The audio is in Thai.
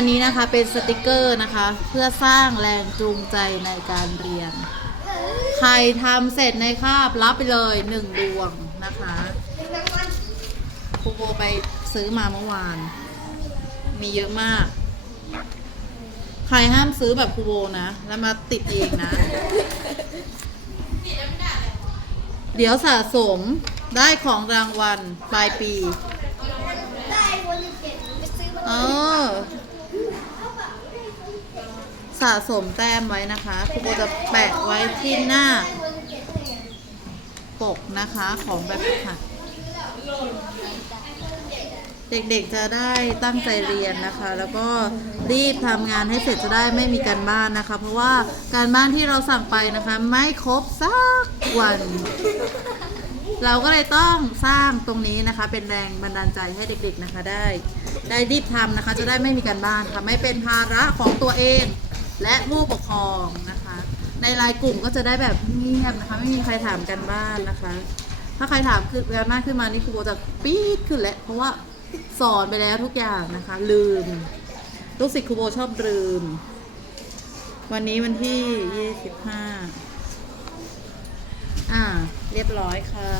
อันนี้นะคะเป็นสติกเกอร์นะคะ เพื่อสร้างแรงจูงใจในการเรียน ใครทำเสร็จในคาบรับไปเลยหนึ่งดวงนะคะครูโบไปซื้อมาเมื่อวาน มีเยอะมาก ใครห้ามซื้อแบบครูโบนะ แล้วมาติดเองนะ เดี๋ยวสะสมได้ของรางวัลปลายปี ได้คนละเจ็ดไปซื้อมา เออ สะสมแต้มไว้นะคะครูโบจะแปะไว้ที่หน้า ปกนะคะของแบบฝึกเด็กๆจะได้ตั้งใจเรียนนะคะ แล้วก็รีบทำงานให้เสร็จจะได้ไม่มีการบ้านนะคะ เพราะว่าการบ้านที่เราสั่งไปนะคะ ไม่ครบสักวัน เราก็เลยต้องสร้างตรงนี้นะคะ เป็นแรงบันดาลใจให้เด็กๆนะคะได้ได้รีบทำนะคะ จะได้ไม่มีการบ้านค่ะ ไม่เป็นภาระของตัวเอง และผู้ปกครองนะคะ ในไลน์กลุ่มก็จะได้แบบเงียบนะคะ ไม่มีใครถามกันบ้านนะคะ ถ้าใครถามขึ้นการบ้านขึ้นมานี่ครูจะปี๊ดขึ้นแล้วเพราะว่าสอนไปแล้วทุกอย่างนะคะ ลืมลูกศิษย์ครูโบชอบลืม วันนี้วันที่ยี่สิบห้าอ่า เรียบร้อยค่ะ